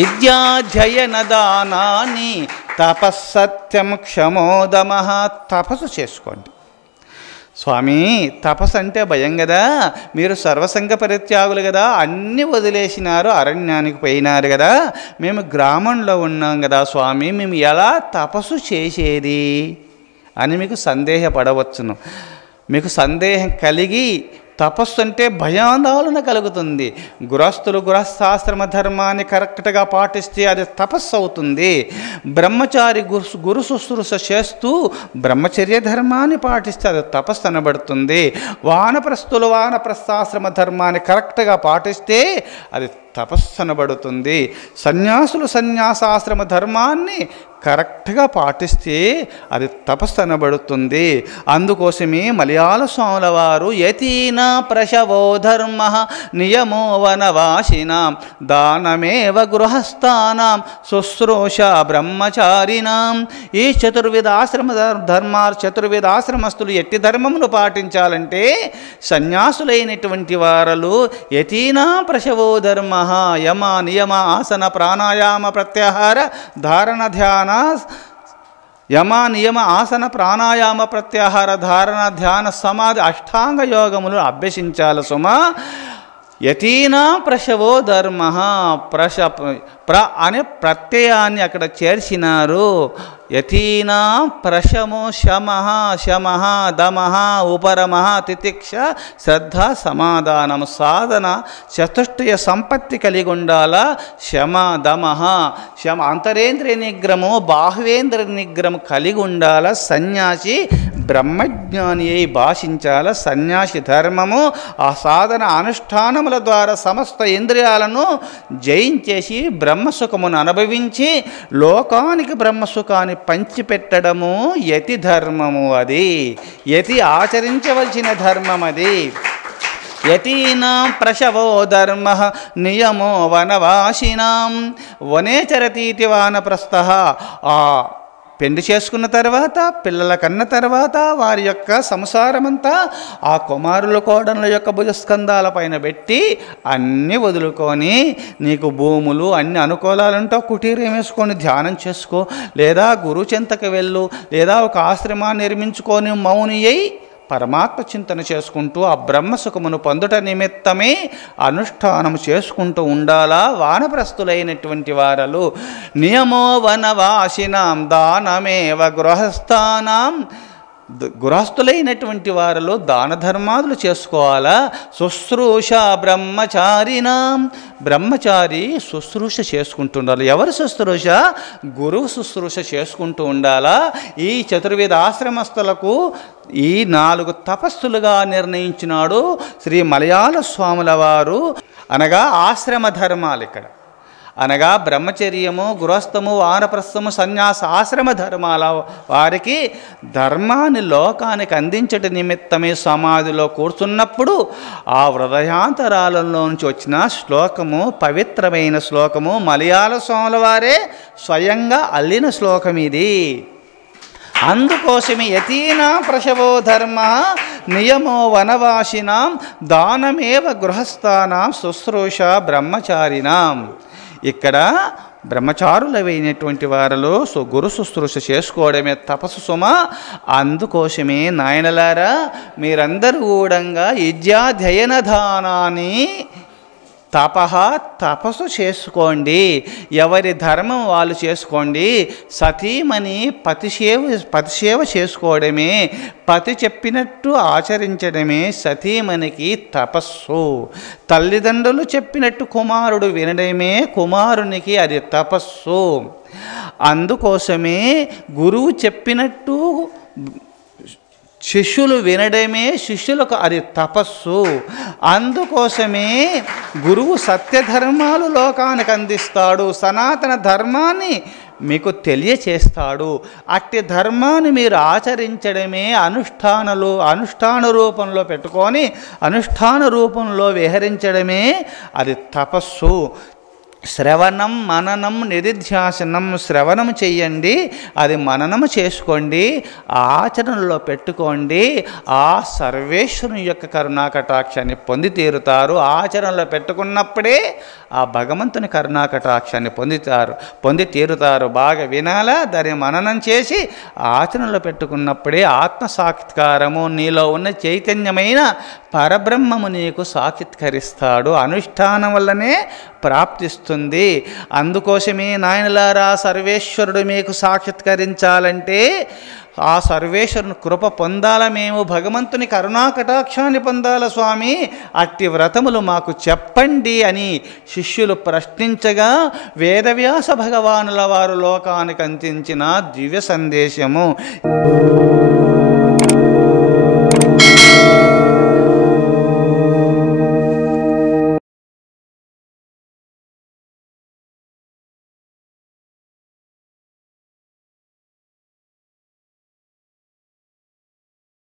విద్యాధ్యయన దానాన్ని తపస్సత్యం క్షమోదమః. తపస్సు చేసుకోండి. స్వామి తపస్సు అంటే భయం కదా, మీరు సర్వసంగ పరిత్యాగులు కదా, అన్నీ వదిలేసినారు, అరణ్యానికి పోయినారు కదా, మేము గ్రామంలో ఉన్నాం కదా స్వామి, మేము ఎలా తపస్సు చేసేది అని మీకు సందేహపడవచ్చును. మీకు సందేహం కలిగి తపస్సు అంటే భయాందోళన కలుగుతుంది. గృహస్థులు గృహస్థాశ్రమ ధర్మాన్ని కరెక్ట్గా పాటిస్తే అది తపస్సు అవుతుంది. బ్రహ్మచారి గురు శుశ్రూష చేస్తూ బ్రహ్మచర్య ధర్మాన్ని పాటిస్తే అది తపస్సు అనబడుతుంది. వానప్రస్థులు వానప్రస్థాశ్రమ ధర్మాన్ని కరెక్ట్గా పాటిస్తే అది తపస్సు అనబడుతుంది. సన్యాసులు సన్యాసాశ్రమ ధర్మాన్ని కరెక్ట్గా పాటిస్తే అది తపస్సు అనబడుతుంది. అందుకోసమే మలయాళ స్వాముల వారు యతీనా ప్రశవో ధర్మ నియమో వనవాసినాం దానమేవ గృహస్థానాం శుశ్రూష బ్రహ్మచారిణాం. ఈ చతుర్విధాశ్రమస్తులు ఎట్టి ధర్మమును పాటించాలంటే సన్యాసులైనటువంటి వారలు యతీనా ప్రశవో ధర్మ యమ నియమ ఆసన ప్రాణాయామ ప్రత్యాహార ధారణ ధ్యాన యమ నియమ ఆసన ప్రాణాయామ ప్రత్యాహార ధారణ ధ్యాన సమాధి అష్టాంగ యోగములు అభ్యసించాలి సుమా. యతీనా ప్రశవో ధర్మ అనే ప్రత్యయాన్ని అక్కడ చేర్చినారు. యతీనా ప్రశమో శమః దమః ఉపరమః తితిక్ష శ్రద్ధ సమాధానం సాధన చతుష్టయ సంపత్తి కలిగి ఉండాల. శమ దమః అంతరేంద్రియ నిగ్రహము బాహ్వేంద్రియ నిగ్రహం కలిగి ఉండాల. సన్యాసి బ్రహ్మజ్ఞాని అయి భాషించాల. సన్యాసి ధర్మము ఆ సాధన అనుష్ఠానముల ద్వారా సమస్త ఇంద్రియాలను జయించేసి బ్రహ్మసుఖమును అనుభవించి లోకానికి బ్రహ్మసుఖాన్ని పంచిపెట్టడము యతి ధర్మము. అది యతి ఆచరించవలసిన ధర్మం. అది యతీనాం ప్రశవో ధర్మ నియమో వనవాసినాం. వనే చరతీతి వానప్రస్థః. పెళ్లి చేసుకున్న తర్వాత పిల్లల కన్న తర్వాత వారి యొక్క సంసారమంతా ఆ కుమారుల కోడళ్ళ యొక్క భుజస్కంధాల పైన పెట్టి అన్నీ వదులుకొని నీకు భూములు అన్ని అనుకూలాలంటూ కుటీరం వేసుకొని ధ్యానం చేసుకో, లేదా గురు చెంతకు వెళ్ళు, లేదా ఒక ఆశ్రమాన్ని నిర్మించుకొని మౌని అయి పరమాత్మ చింతన చేసుకుంటూ ఆ బ్రహ్మసుఖమును పొందుట నిమిత్తమే అనుష్ఠానం చేసుకుంటూ ఉండాలా. వానప్రస్థులైనటువంటి వారలు నియమో వనవాసినాం దానమేవ గృహస్థానాం. గృహస్థులైనటువంటి వారిలో దాన ధర్మాదులు చేసుకోవాలా. శుశ్రూష బ్రహ్మచారినాం. బ్రహ్మచారి శుశ్రూష చేసుకుంటుండాలి. ఎవరు శుశ్రూష? గురువు శుశ్రూష చేసుకుంటూ ఉండాలా. ఈ చతుర్వేద ఆశ్రమస్థులకు ఈ 4 తపస్సులుగా నిర్ణయించినాడు శ్రీ మలయాళ స్వాముల వారు. అనగా ఆశ్రమ ధర్మాలు ఇక్కడ అనగా బ్రహ్మచర్యము గృహస్థము వానప్రస్థము సన్యాస ఆశ్రమ ధర్మాల వారికి ధర్మాన్ని లోకానికి అందించట నిమిత్తమే సమాధిలో కూర్చున్నప్పుడు ఆ హృదయాంతరాలలో నుంచి వచ్చిన శ్లోకము పవిత్రమైన శ్లోకము. మలయాళ స్వాముల వారే స్వయంగా అల్లిన శ్లోకం ఇది. అందుకోసమే యతీనా ప్రశవో ధర్మ నియమో వనవాసినాం దానమేవ గృహస్థానాం శుశ్రూష బ్రహ్మచారినాం. ఇక్కడ బ్రహ్మచారులైనటువంటి వారిలో గురు శుశ్రూష చేసుకోవడమే తపస్సు సుమ. అందుకోసమే నాయనలారా మీరందరూ కూడా విద్యాధ్యయన దానాన్ని తపస్సు చేసుకోండి. ఎవరి ధర్మం వాళ్ళు చేసుకోండి. సతీమణి పతిసేవ చేసుకోవడమే, పతి చెప్పినట్టు ఆచరించడమే సతీమణికి తపస్సు. తల్లిదండ్రులు చెప్పినట్టు కుమారుడు వినడమే కుమారునికి అది తపస్సు. అందుకోసమే గురువు చెప్పినట్టు శిష్యులు వినడమే శిష్యులకు అది తపస్సు. అందుకోసమే గురువు సత్యధర్మాలు లోకానికి అందిస్తాడు, సనాతన ధర్మాన్ని మీకు తెలియచేస్తాడు. అట్టి ధర్మాన్ని మీరు ఆచరించడమే అనుష్ఠాన రూపంలో పెట్టుకొని అనుష్ఠాన రూపంలో విహరించడమే అది తపస్సు. శ్రవణం మననం నిధిధ్యాసనం. శ్రవణం చెయ్యండి, అది మననము చేసుకోండి, ఆచరణలో పెట్టుకోండి. ఆ సర్వేశ్వరుని యొక్క కరుణాకటాక్షాన్ని పొంది తీరుతారు. ఆచరణలో పెట్టుకున్నప్పుడే ఆ భగవంతుని కరుణాకటాక్షాన్ని పొంది తీరుతారు. బాగా వినాలా, దాన్ని మననం చేసి ఆచరణలో పెట్టుకున్నప్పుడే ఆత్మసాక్షాత్కారము, నీలో ఉన్న చైతన్యమైన పరబ్రహ్మము నీకు సాక్షాత్కరిస్తాడు. అనుష్ఠానం వల్లనే ప్రాప్తిస్తుంది. అందుకోసమే నాయనలారా, సర్వేశ్వరుడు మీకు సాక్షాత్కరించాలంటే ఆ సర్వేశ్వరుని కృప పొందాల, మేము భగవంతుని కరుణాకటాక్షాన్ని పొందాల స్వామి, అట్టి వ్రతములు మాకు చెప్పండి అని శిష్యులు ప్రశ్నించగా వేదవ్యాస భగవానుల వారు లోకానికి అందించిన దివ్య సందేశము.